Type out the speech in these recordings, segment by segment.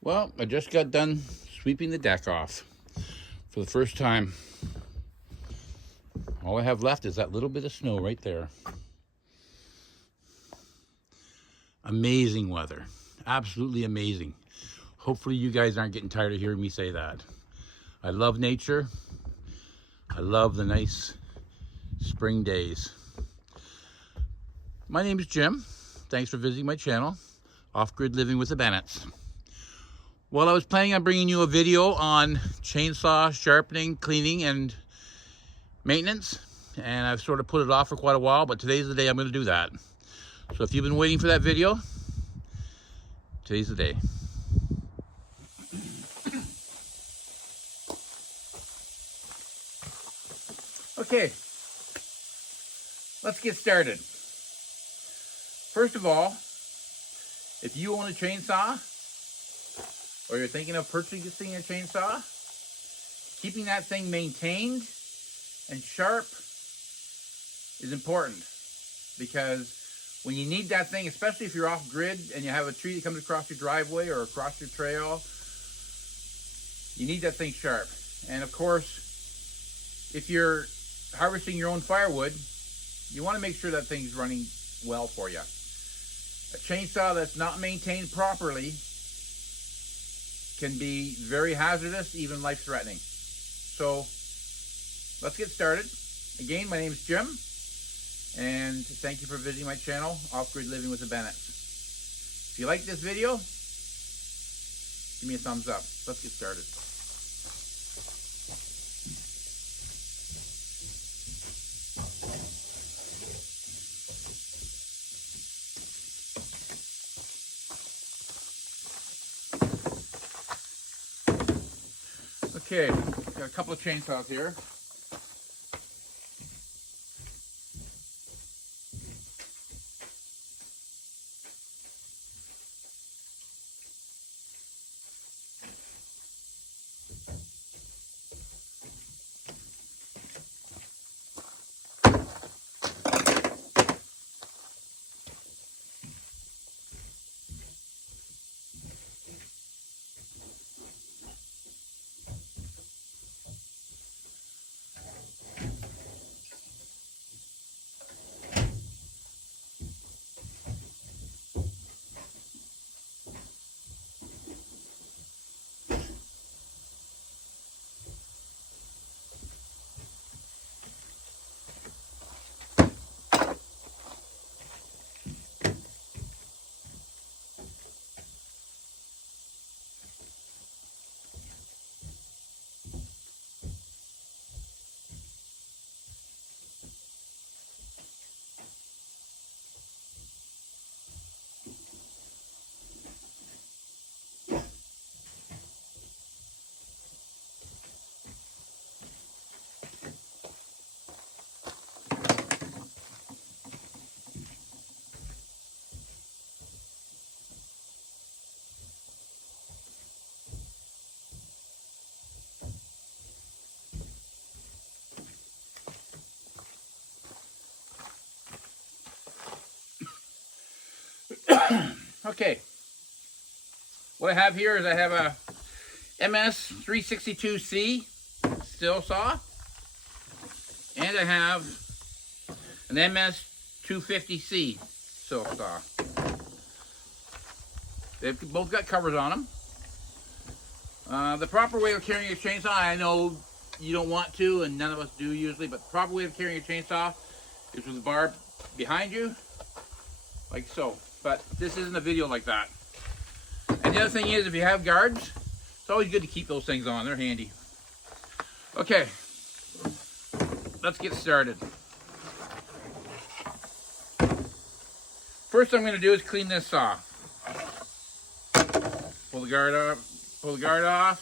Well, I just got done sweeping the deck off for the first time. All I have left is that little bit of snow right there. Amazing weather. Absolutely amazing. Hopefully you guys aren't getting tired of hearing me say that. I love nature. I love the nice spring days. My name is Jim. Thanks for visiting my channel, Off-Grid Living with the Bennetts. Well, I was planning on bringing you a video on chainsaw sharpening, cleaning, and maintenance, and I've sort of put it off for quite a while, but today's the day I'm going to do that. So if you've been waiting for that video, today's the day. Okay, let's get started. First of all, if you own a chainsaw, or you're thinking of purchasing a chainsaw, keeping that thing maintained and sharp is important, because when you need that thing, especially if you're off grid and you have a tree that comes across your driveway or across your trail, you need that thing sharp. And of course, if you're harvesting your own firewood, you want to make sure that thing's running well for you. A chainsaw that's not maintained properly can be very hazardous, even life-threatening. So let's get started. Again, my name is Jim, and thank you for visiting my channel, Off-Grid Living with the Bennetts. If you like this video, give me a thumbs up. Let's get started. Okay, got a couple of chainsaws here. Okay, what I have here is I have a MS 362C still saw, and I have an MS 250C still saw. They've both got covers on them. The proper way of carrying a chainsaw, I know you don't want to, and none of us do usually, but the proper way of carrying a chainsaw is with the bar behind you, like so. But this isn't a video like that. And the other thing is, if you have guards, it's always good to keep those things on. They're handy. Okay, let's get started. First I'm going to do is clean this saw. Pull the guard off. Pull the guard off.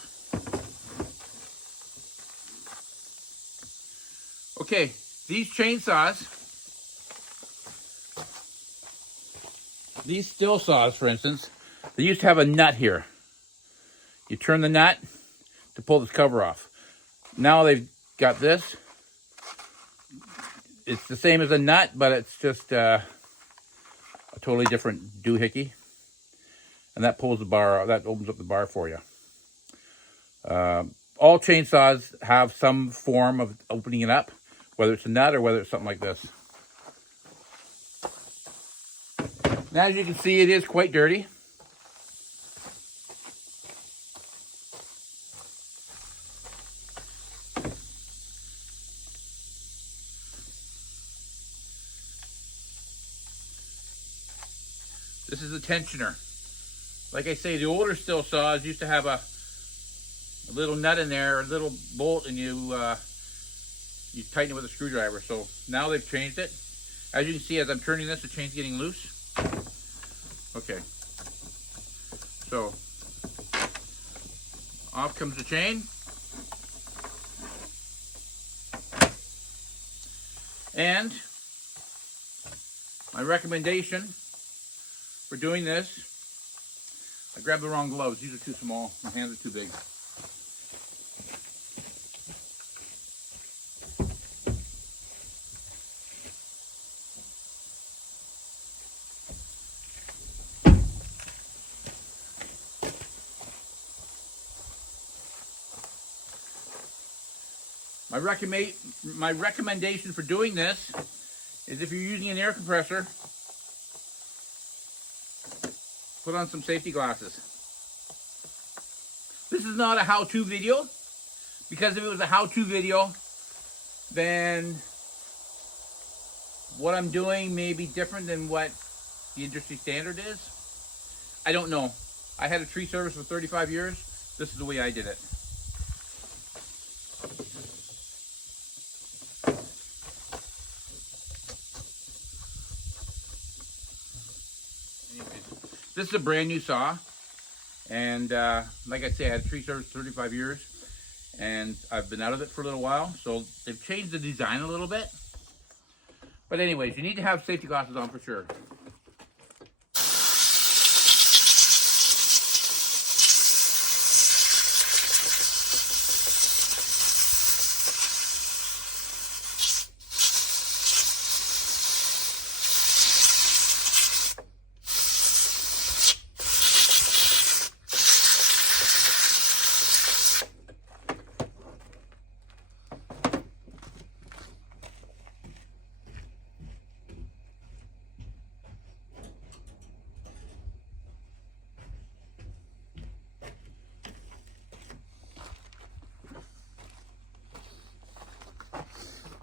Okay, these chainsaws, these still saws, for instance, they used to have a nut here. You turn the nut to pull this cover off. Now they've got this. It's the same as a nut, but it's just a totally different doohickey. and that pulls the bar, that opens up the bar for you. All chainsaws have some form of opening it up, whether it's a nut or whether it's something like this. Now, as you can see, it is quite dirty. This is a tensioner. Like I say, the older steel saws used to have a little nut in there, a little bolt, and you tighten it with a screwdriver. So now they've changed it. As you can see, as I'm turning this, the chain's getting loose. Okay. So off comes the chain. And my recommendation for doing this, I grabbed the wrong gloves. These are too small. My hands are too big. My recommendation for doing this is, if you're using an air compressor, put on some safety glasses. This is not a how-to video, because if it was a how-to video, then what I'm doing may be different than what the industry standard is. I don't know. I had a tree service for 35 years. This is the way I did it. This is a brand new saw, and like I say, I had a tree service 35 years, and I've been out of it for a little while, so they've changed the design a little bit. But anyways, you need to have safety glasses on for sure.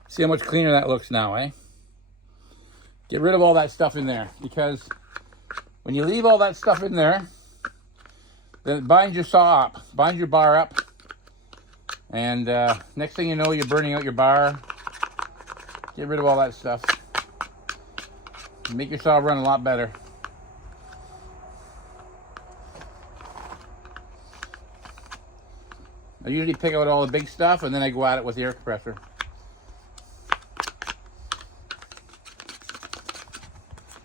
See how much cleaner that looks now, eh? Get rid of all that stuff in there, because when you leave all that stuff in there, then it binds your saw up, binds your bar up, and next thing you know, you're burning out your bar. Get rid of all that stuff. Make your saw run a lot better. I usually pick out all the big stuff, and then I go at it with the air compressor.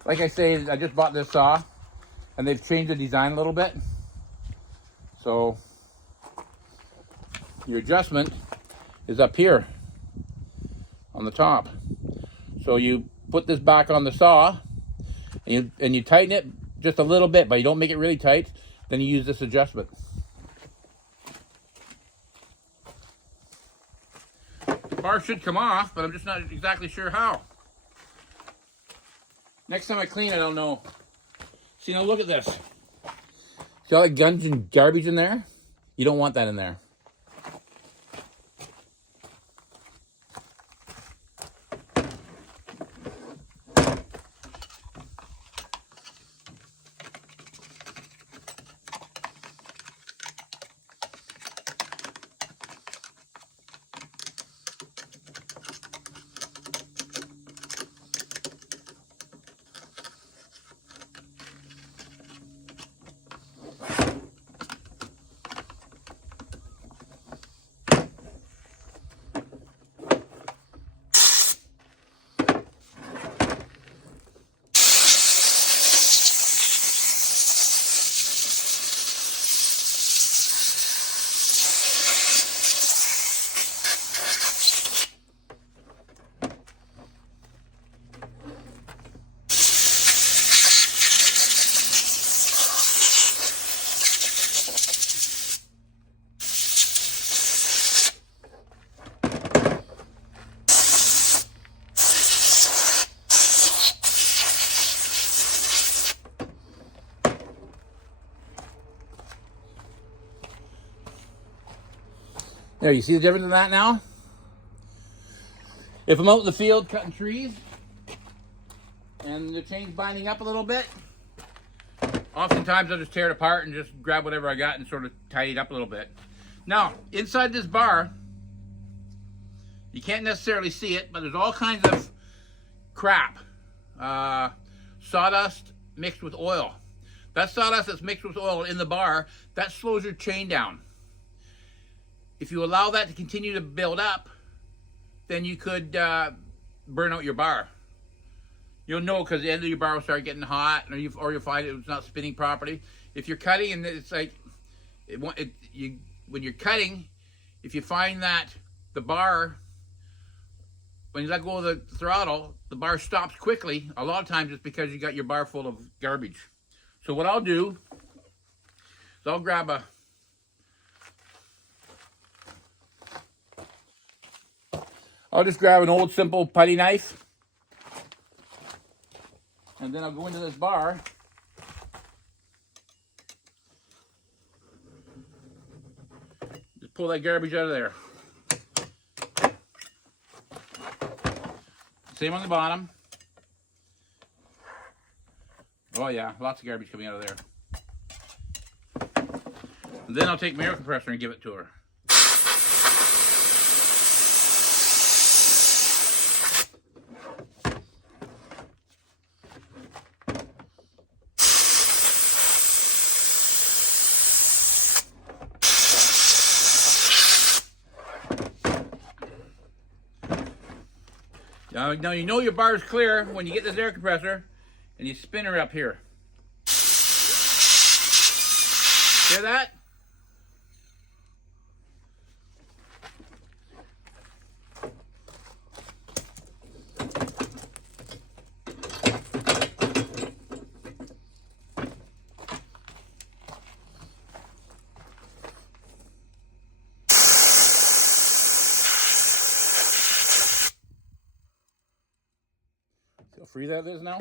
Like I say, I just bought this saw, and they've changed the design a little bit. So your adjustment is up here on the top. So you put this back on the saw, and you tighten it just a little bit, but you don't make it really tight. Then you use this adjustment. The bar should come off, but I'm just not exactly sure how. Next time I clean it, I'll know. See, now look at this. See all that guns and garbage in there? You don't want that in there. There, you see the difference in that now? If I'm out in the field cutting trees and the chain's binding up a little bit, oftentimes I'll just tear it apart and just grab whatever I got and sort of tidy it up a little bit. Now, inside this bar, you can't necessarily see it, but there's all kinds of crap. Sawdust mixed with oil. That sawdust that's mixed with oil in the bar, that slows your chain down. If you allow that to continue to build up, then you could burn out your bar. You'll know because the end of your bar will start getting hot, or you'll find it's not spinning properly. If you're cutting and it's like, when you're cutting, if you find that the bar, when you let go of the throttle, the bar stops quickly, a lot of times it's because you got your bar full of garbage. So what I'll do is I'll grab I'll just grab an old simple putty knife, and then I'll go into this bar just pull that garbage out of there. Same on the bottom. Oh yeah, lots of garbage coming out of there. And then I'll take my air compressor and give it to her. Now you know your bar is clear when you get this air compressor and you spin her up here. Hear that? See how free that is now?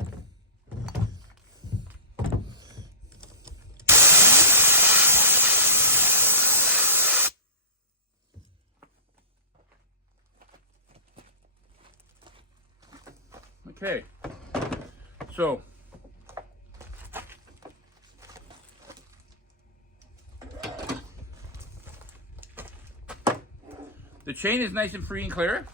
Okay, so the chain is nice and free and clear.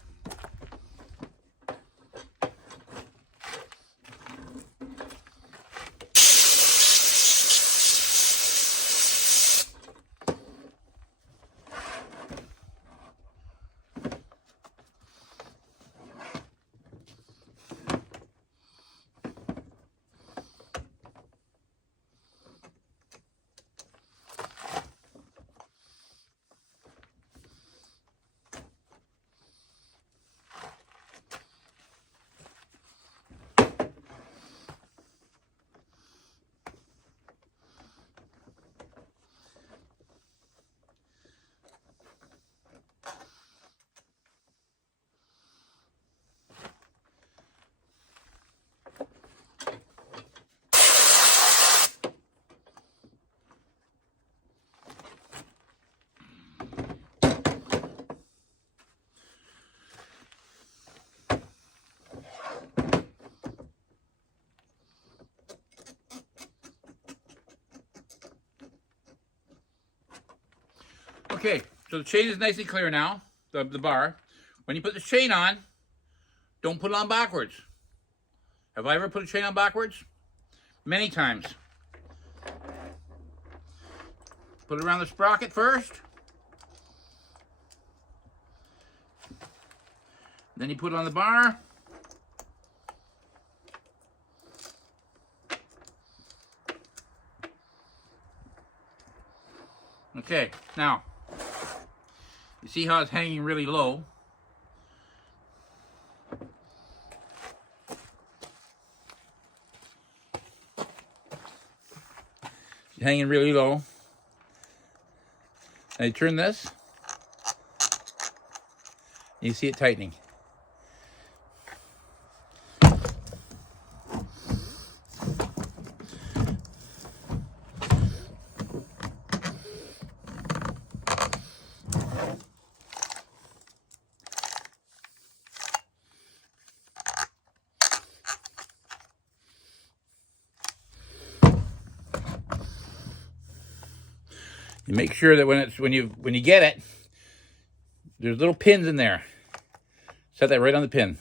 Okay, so the chain is nice and clear now, the bar. When you put the chain on, don't put it on backwards. Have I ever put a chain on backwards? Many times. Put it around the sprocket first. Then you put it on the bar. Okay, now, you see how it's hanging really low? It's hanging really low. Now you turn this, and you see it tightening. You make sure that when you get it, there's little pins in there. Set that right on the pin.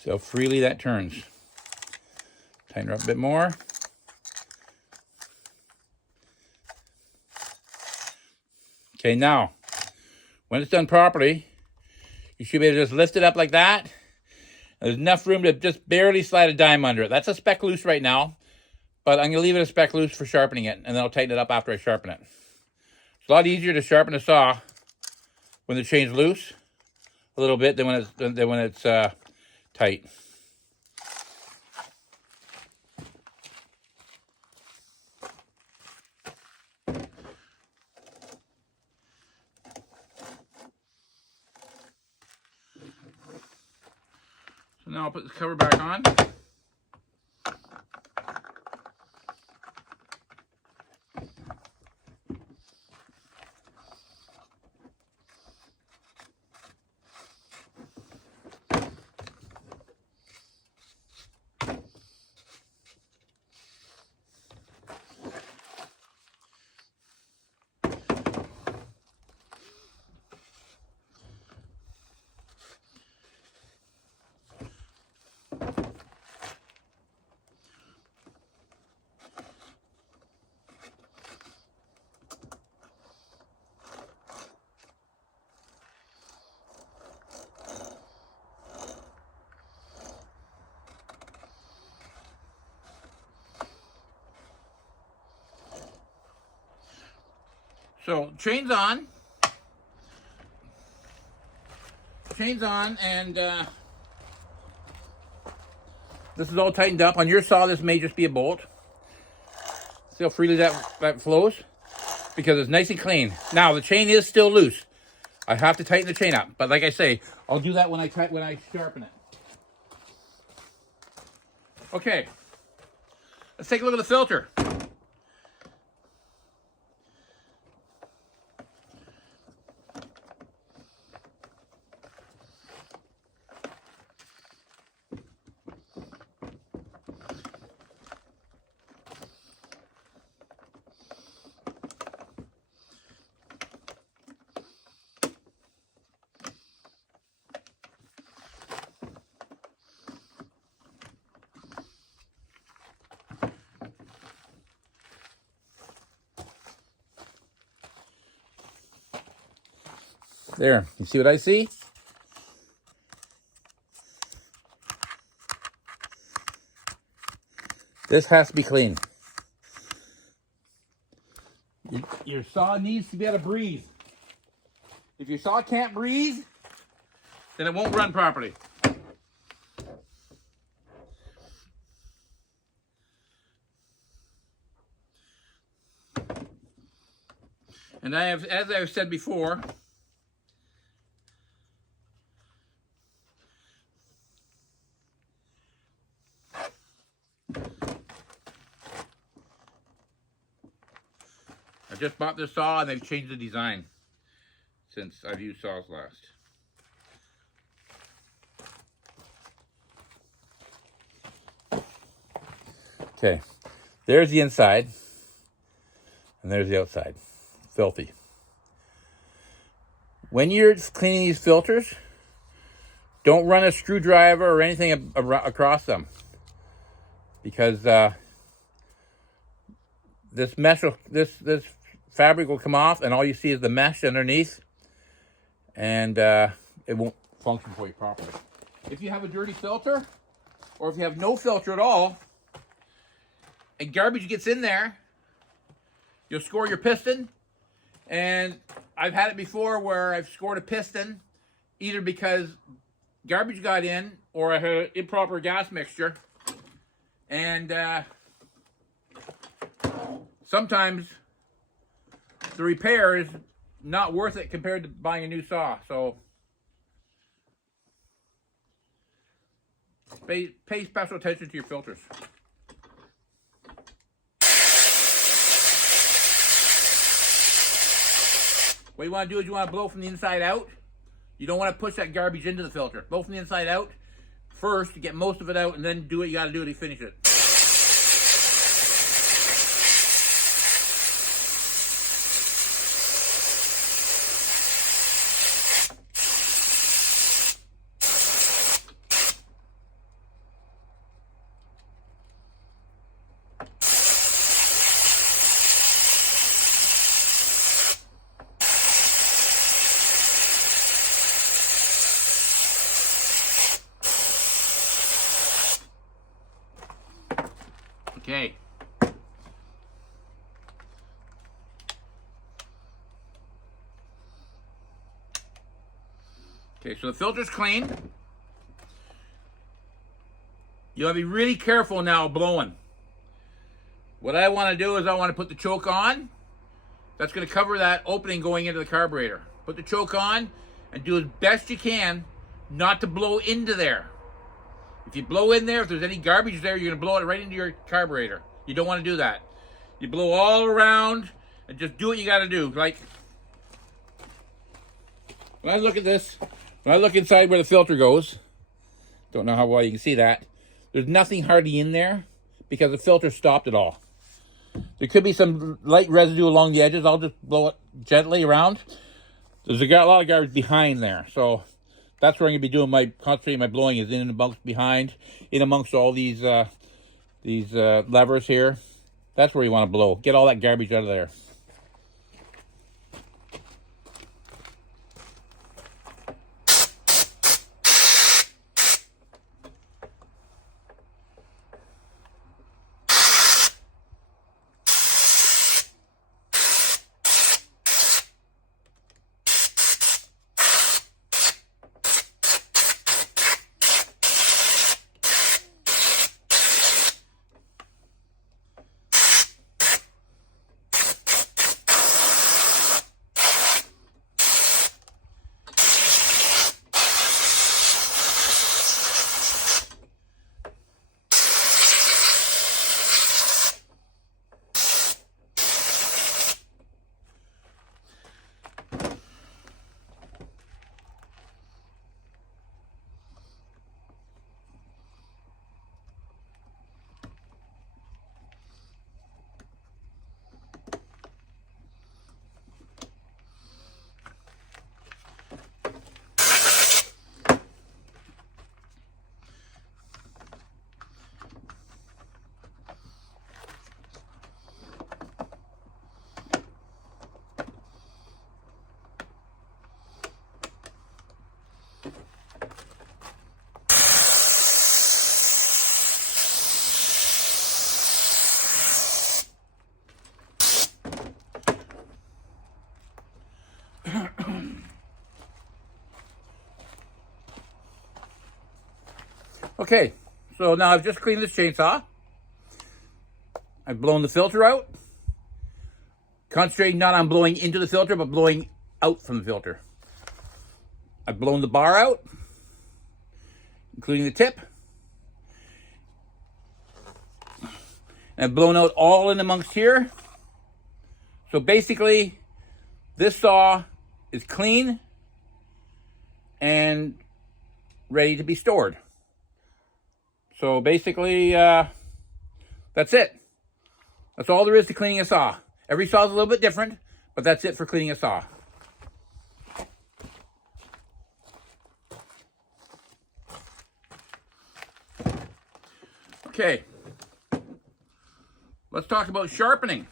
See how freely that turns. Tighten her up a bit more. Okay, now, when it's done properly, you should be able to just lift it up like that. There's enough room to just barely slide a dime under it. That's a speck loose right now, but I'm going to leave it a speck loose for sharpening it, and then I'll tighten it up after I sharpen it. It's a lot easier to sharpen a saw when the chain's loose a little bit than when it's tight. So now I'll put this cover back on. So chain's on, and this is all tightened up. On your saw, this may just be a bolt. See how freely that flows? Because it's nice and clean. Now, the chain is still loose. I have to tighten the chain up. But like I say, I'll do that when I sharpen it. Okay. Let's take a look at the filter. There, you see what I see? This has to be clean. Your saw needs to be able to breathe. If your saw can't breathe, then it won't run properly. And as I've said before, I just bought this saw and they've changed the design since I've used saws last. Okay, there's the inside and there's the outside. Filthy. When you're cleaning these filters, don't run a screwdriver or anything across them, because this mesh, this fabric will come off, and all you see is the mesh underneath, and it won't function for you properly. If you have a dirty filter, or if you have no filter at all, and garbage gets in there, you'll score your piston. And I've had it before where I've scored a piston either because garbage got in or I had an improper gas mixture. And sometimes the repair is not worth it compared to buying a new saw. So Pay special attention to your filters. What you want to do is you want to blow from the inside out. You don't want to push that garbage into the filter. Blow from the inside out first to get most of it out, and then do what you got to do to finish it. Okay. Okay, so the filter's clean. You want to be really careful now blowing. What I want to do is I want to put the choke on. That's going to cover that opening going into the carburetor. Put the choke on and do as best you can not to blow into there. If you blow in there, if there's any garbage there, you're going to blow it right into your carburetor. You don't want to do that. You blow all around and just do what you got to do. Like, when I look at this, when I look inside where the filter goes, don't know how well you can see that, there's nothing hardly in there because the filter stopped it all. There could be some light residue along the edges. I'll just blow it gently around. There's a lot of garbage behind there, so that's where I'm going to be doing concentrating my blowing is in amongst behind, in amongst all these levers here. That's where you want to blow. Get all that garbage out of there. Okay, so now I've just cleaned this chainsaw. I've blown the filter out. Concentrating not on blowing into the filter, but blowing out from the filter. I've blown the bar out, including the tip. And I've blown out all in amongst here. So basically, this saw is clean and ready to be stored. So basically, that's it. That's all there is to cleaning a saw. Every saw is a little bit different, but that's it for cleaning a saw. Okay, let's talk about sharpening.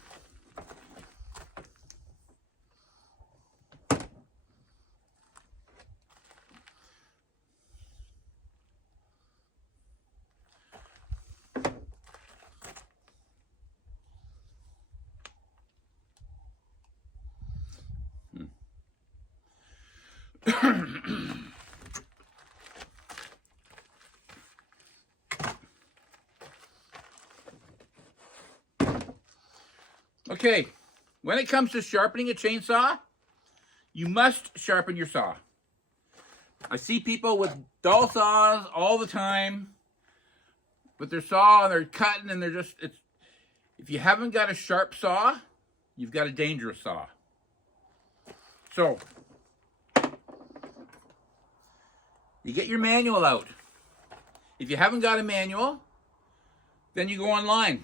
Okay, when it comes to sharpening a chainsaw, you must sharpen your saw. I see people with dull saws all the time, with their saw and they're cutting and they're just, if you haven't got a sharp saw, you've got a dangerous saw. So, you get your manual out. If you haven't got a manual, then you go online.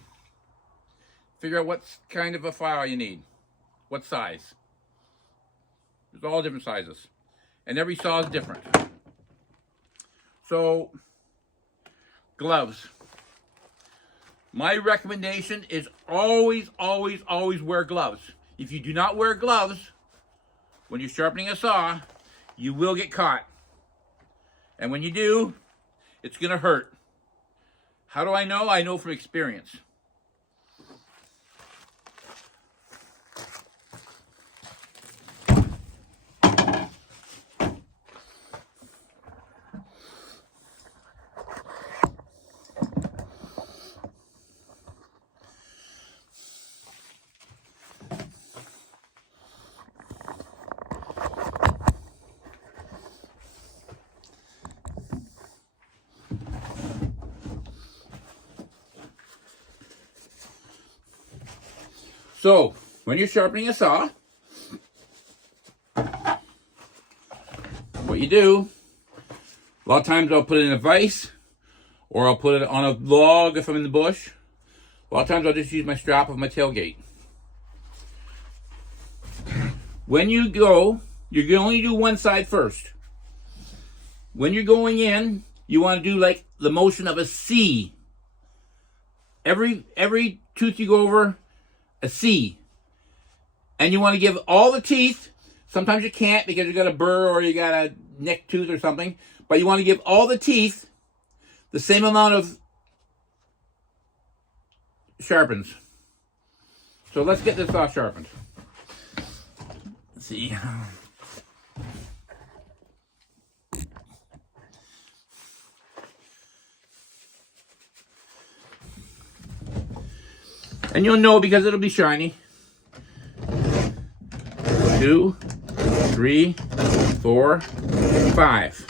Figure out what kind of a file you need. What size. There's all different sizes. And every saw is different. So, gloves. My recommendation is always, always, always wear gloves. If you do not wear gloves when you're sharpening a saw, you will get caught. And when you do, it's going to hurt. How do I know? I know from experience. So, when you're sharpening a saw, what you do, a lot of times I'll put it in a vise, or I'll put it on a log if I'm in the bush. A lot of times I'll just use my strap of my tailgate. When you go, you're going to only do one side first. When you're going in, you want to do like the motion of a C. Every tooth you go over, a C. And you want to give all the teeth. Sometimes you can't because you got a burr or you got a neck tooth or something. But you want to give all the teeth the same amount of sharpens. So let's get this saw sharpened. Let's see. And you'll know because it'll be shiny. 2, 3, 4, 5.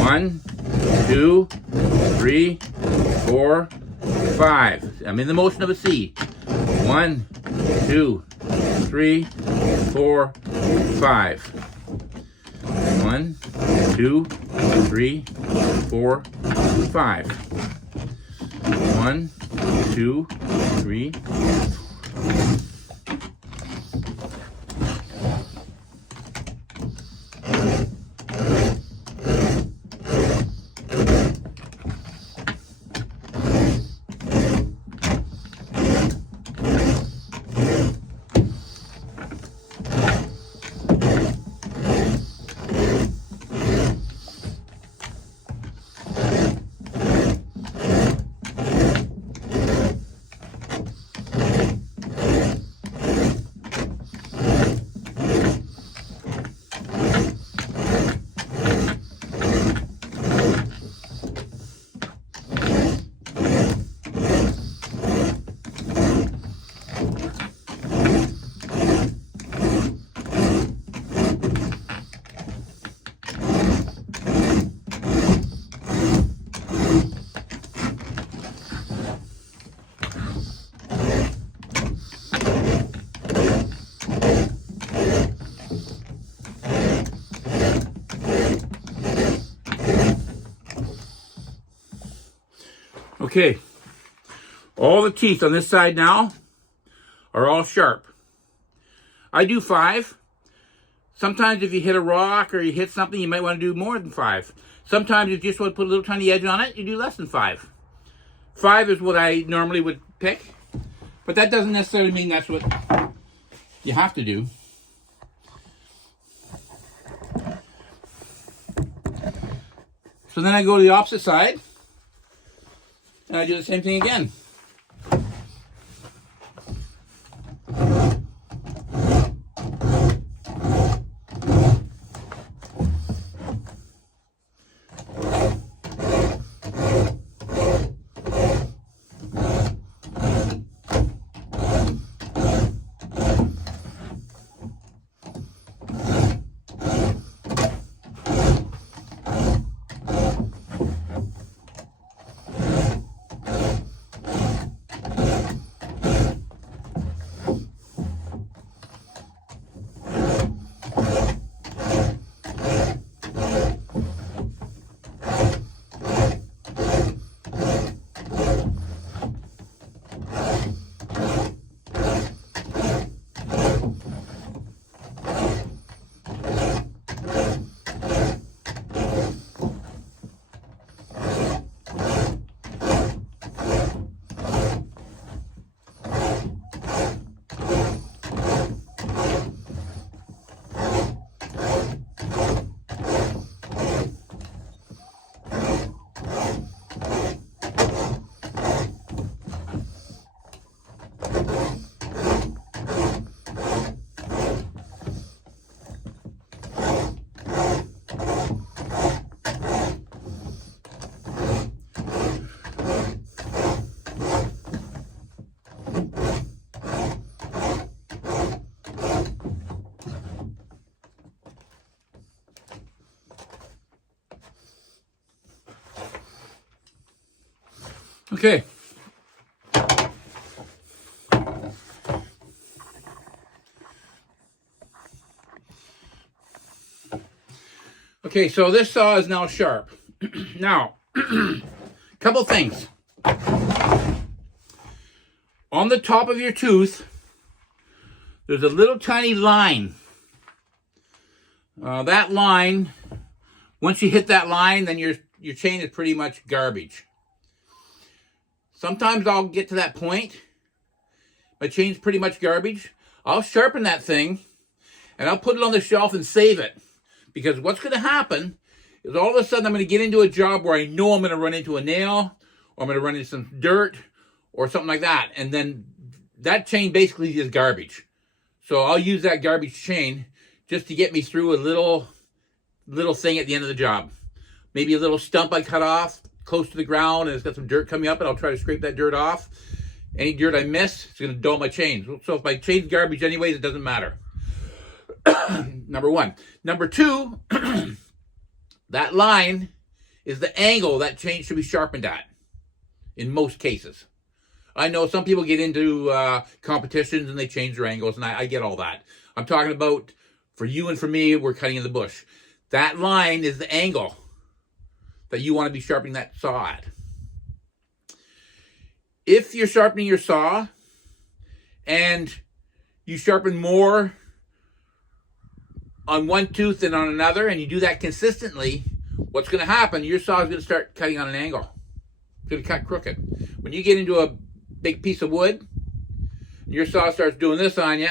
1, 2, 3, 4, 5. I'm in the motion of a C. 1, 2, 3, 4, 5. 1, 2, 3, 4, 5. 1, 2, 3. Okay, all the teeth on this side now are all sharp. I do 5. Sometimes if you hit a rock or you hit something, you might want to do more than 5. Sometimes if you just want to put a little tiny edge on it, you do less than 5. 5 is what I normally would pick, but that doesn't necessarily mean that's what you have to do. So then I go to the opposite side, and I do the same thing again. Okay. Okay, so this saw is now sharp. Now, couple things. On the top of your tooth, there's a little tiny line. That line, once you hit that line, then your chain is pretty much garbage. Sometimes I'll get to that point. My chain's pretty much garbage. I'll sharpen that thing, and I'll put it on the shelf and save it. Because what's going to happen is all of a sudden I'm going to get into a job where I know I'm going to run into a nail, or I'm going to run into some dirt, or something like that. And then that chain basically is garbage. So I'll use that garbage chain just to get me through a little thing at the end of the job. Maybe a little stump I cut off close to the ground and it's got some dirt coming up, and I'll try to scrape that dirt off. Any dirt I miss, it's going to dull my chain. So if my chain's garbage anyways, it doesn't matter. Number one. Number two, that line is the angle that chain should be sharpened at in most cases. I know some people get into competitions and they change their angles, and I get all that. I'm talking about for you and for me, we're cutting in the bush. That line is the angle that you want to be sharpening that saw at. If you're sharpening your saw and you sharpen more on one tooth than on another, and you do that consistently, what's going to happen, your saw is going to start cutting on an angle. It's going to cut crooked. When you get into a big piece of wood, and your saw starts doing this on you,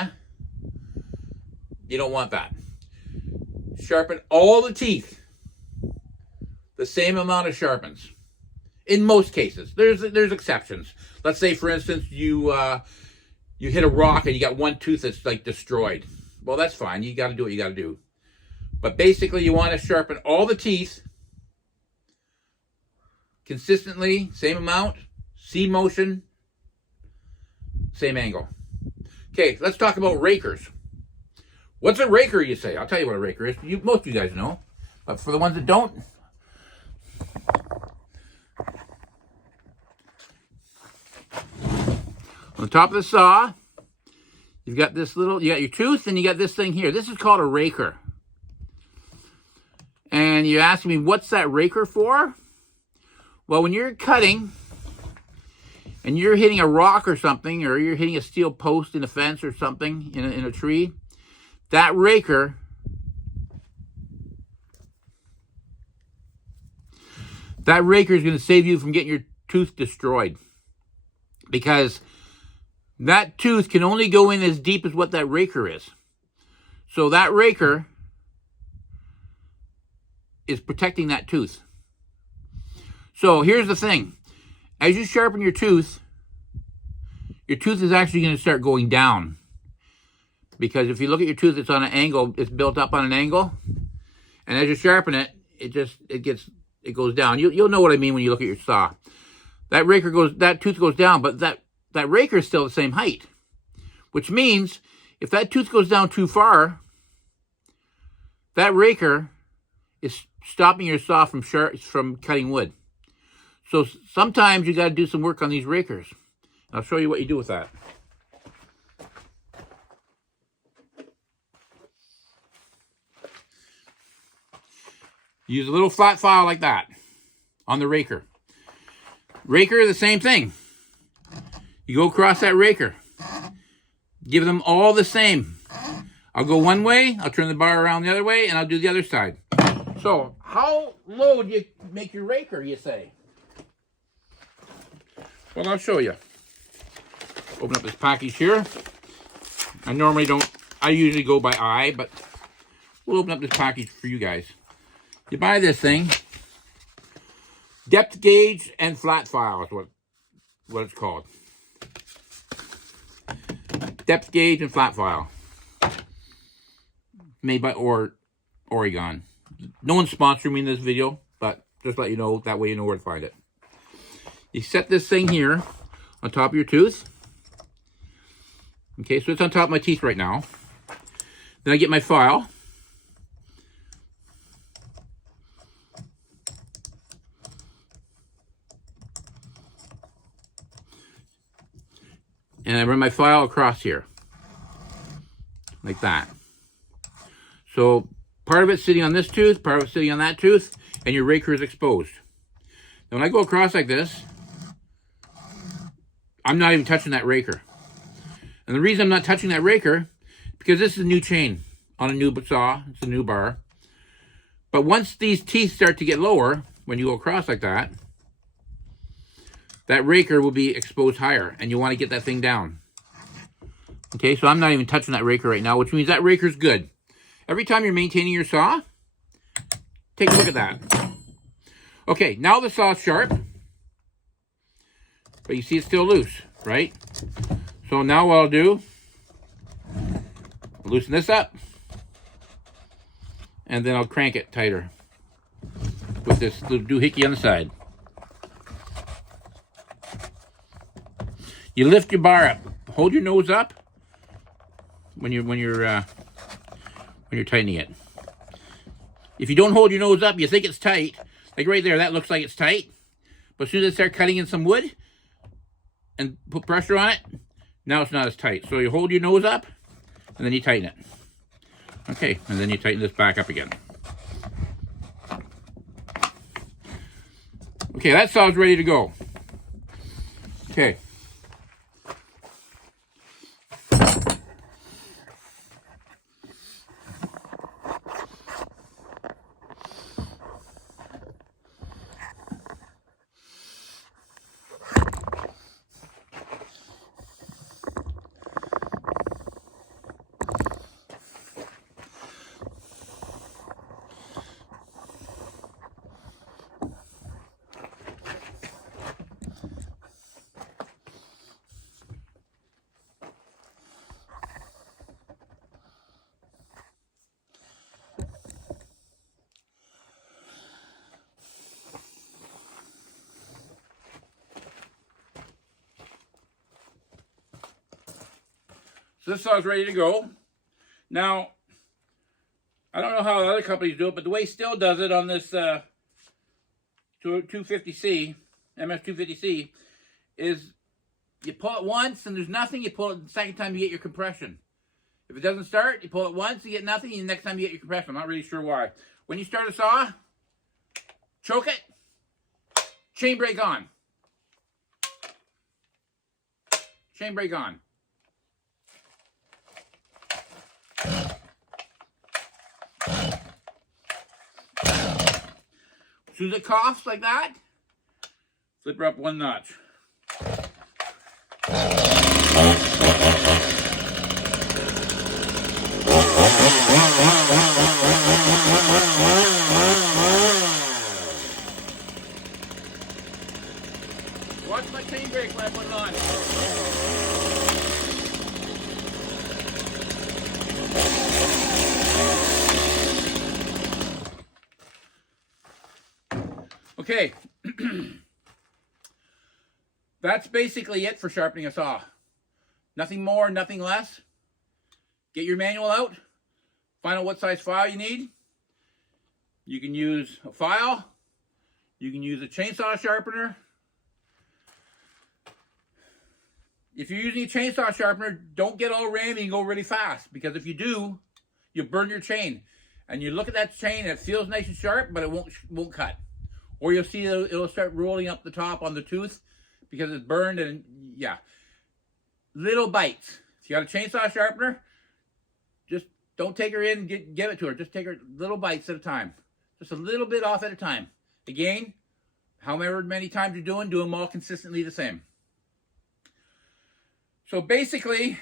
you don't want that. Sharpen all the teeth the same amount of sharpens. In most cases. There's exceptions. Let's say, for instance, you hit a rock and you got one tooth that's like destroyed. Well, that's fine. You got to do what you got to do. But basically, you want to sharpen all the teeth consistently, same amount, C motion, same angle. Okay, let's talk about rakers. What's a raker, you say? I'll tell you what a raker is. Most of you guys know. But for the ones that don't, on the top of the saw, you've got this you got your tooth, and you got this thing here. This is called a raker. And you ask me, what's that raker for? Well, when you're cutting and you're hitting a rock or something, or you're hitting a steel post in a fence or something in a tree, that raker is going to save you from getting your tooth destroyed. Because that tooth can only go in as deep as what that raker is. So that raker is protecting that tooth. So here's the thing. As you sharpen your tooth is actually going to start going down. Because if you look at your tooth, it's on an angle, it's built up on an angle. And as you sharpen it, it goes down. You'll know what I mean when you look at your saw. That tooth goes down, but that raker is still the same height. Which means if that tooth goes down too far, that raker is stopping your saw from cutting wood. So sometimes you got to do some work on these rakers. I'll show you what you do with that. Use a little flat file like that on the raker. Raker, the same thing. You go across that raker. Give them all the same. I'll go one way, I'll turn the bar around the other way, and I'll do the other side. So, how low do you make your raker, you say? Well, I'll show you. Open up this package here. I usually go by eye, but we'll open up this package for you guys. You buy this thing. Depth gauge and flat file is what it's called. Depth gauge and flat file. Made by Oregon. No one's sponsoring me in this video, but just let you know, that way you know where to find it. You set this thing here on top of your tooth. Okay, so it's on top of my teeth right now. Then I get my file. and I run my file across here, like that. So part of it's sitting on this tooth, part of it's sitting on that tooth, and your raker is exposed. Now when I go across like this, I'm not even touching that raker. And the reason I'm not touching that raker, because this is a new chain on a new saw, it's a new bar. But once these teeth start to get lower, when you go across like that, that raker will be exposed higher, and you want to get that thing down. Okay, so I'm not even touching that raker right now, which means that raker's good. Every time you're maintaining your saw, take a look at that. Okay, now the saw's sharp, but you see it's still loose, right? So now what I'll do, loosen this up, and then I'll crank it tighter with this little doohickey on the side. You lift your bar up, hold your nose up when you're tightening it. If you don't hold your nose up, you think it's tight. Like right there, that looks like it's tight. But as soon as I start cutting in some wood and put pressure on it, now it's not as tight. So you hold your nose up, and then you tighten it. Okay, and then you tighten this back up again. Okay, that saw's ready to go. Okay. So this saw's ready to go. Now, I don't know how other companies do it, but the way Stihl does it on this 250C, MS250C, is you pull it once and there's nothing, you pull it the second time you get your compression. If it doesn't start, you pull it once, you get nothing, and the next time you get your compression. I'm not really sure why. When you start a saw, choke it, chain brake on. Chain brake on. As soon as it coughs like that, flip her up one notch. Watch my chain brake when I put it on. Okay, that's basically it for sharpening a saw. Nothing more, nothing less. Get your manual out, find out what size file you need. You can use a file, you can use a chainsaw sharpener. If you're using a chainsaw sharpener, don't get all rammy and go really fast, because if you do, you'll burn your chain. And you look at that chain and it feels nice and sharp, but it won't cut. Or you'll see it'll start rolling up the top on the tooth because it's burned, and yeah. Little bites. If you got a chainsaw sharpener, just don't take her in and give it to her. Just take her little bites at a time. Just a little bit off at a time. Again, however many times you're do them all consistently the same. So basically,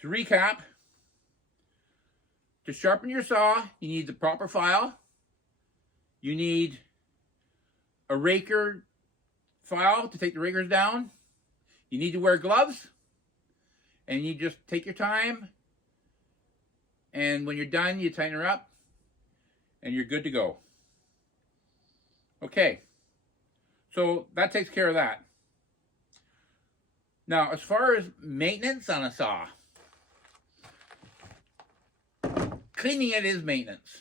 to recap, to sharpen your saw, you need the proper file. You need a raker file to take the rakers down. You need to wear gloves. And you just take your time. And when you're done, you tighten her up. And you're good to go. Okay. So that takes care of that. Now, as far as maintenance on a saw, cleaning it is maintenance.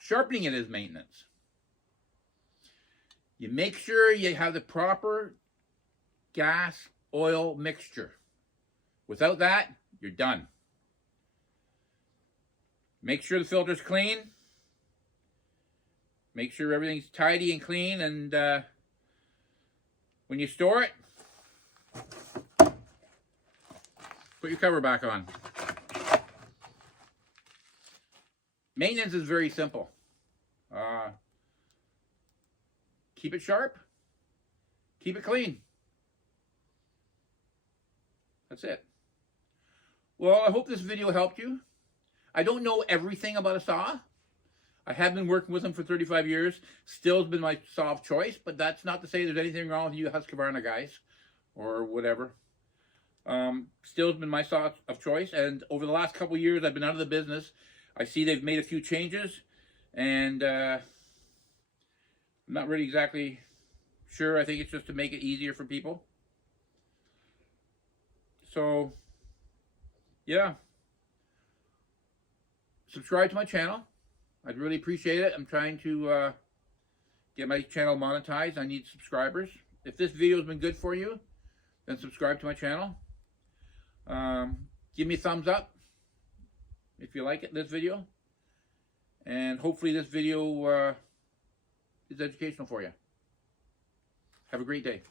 Sharpening it is maintenance. You make sure you have the proper gas oil mixture. Without that, you're done. Make sure the filter's clean. Make sure everything's tidy and clean, and when you store it, put your cover back on. Maintenance is very simple. Keep it sharp. Keep it clean. That's it. Well, I hope this video helped you. I don't know everything about a saw. I have been working with them for 35 years. Still's been my saw of choice, but that's not to say there's anything wrong with you Husqvarna guys or whatever. Still's been my saw of choice, and over the last couple of years I've been out of the business. I see they've made a few changes, and I'm not really exactly sure. I think it's just to make it easier for people. So, yeah. Subscribe to my channel. I'd really appreciate it. I'm trying to get my channel monetized. I need subscribers. If this video has been good for you, then subscribe to my channel. Give me a thumbs up if you like this video. And hopefully this video is educational for you. Have a great day.